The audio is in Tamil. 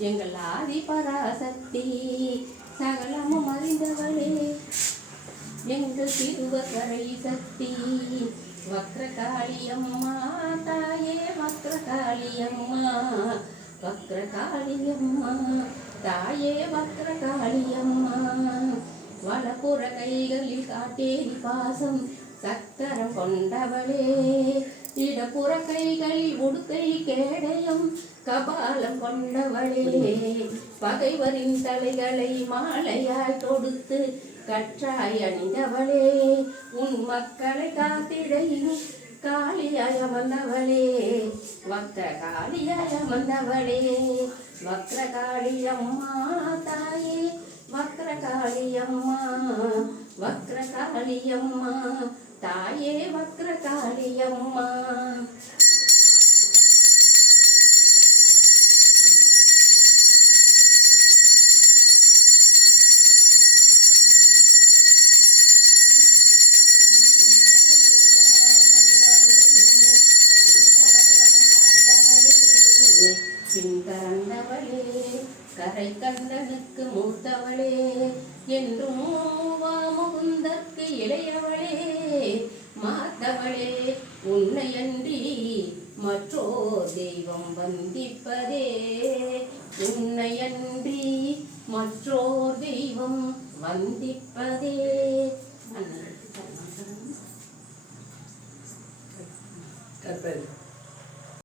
எங்கள் ஆதி பராசக்தி சகலமும் அறிந்தவளே எங்கள் திருவக்கரை சக்தி வக்ரகாளியம்மா தாயே வக்ரகாளியம்மா வக்ரகாளியம்மா தாயே வக்ரகாளியம்மா வலப்புற கைகளில் காட்டேரி பாசம் சக்கரம் கொண்டவளே இடப்புற கைகளில் உடுக்கை கேடயம் கபாலம் கொண்டவளே பகைவரின் தலைகளை மாலையாய் தொடுத்து கற்றாய் அணிந்தவளே உன் மக்களை காத்திடையும் காளியாய் அமர்ந்தவளே வக்ர காளியாய் அமர்ந்தவளே வக்ர காளியம்மா தாயே வக்ர காளியம்மா வக்ர காளியம்மா தாயே வக்ர காளியம்மா பின்கரந்தவளே கரை கண்டனுக்கு மூத்தவளே என்றும் முகுந்தற்கு இளையவளே மாத்தவளே உன்னையன்றி மற்றோர் தெய்வம் வந்திப்பதே உன்னையன்றி மற்றோர் தெய்வம் வந்திப்பதே. கற்பனை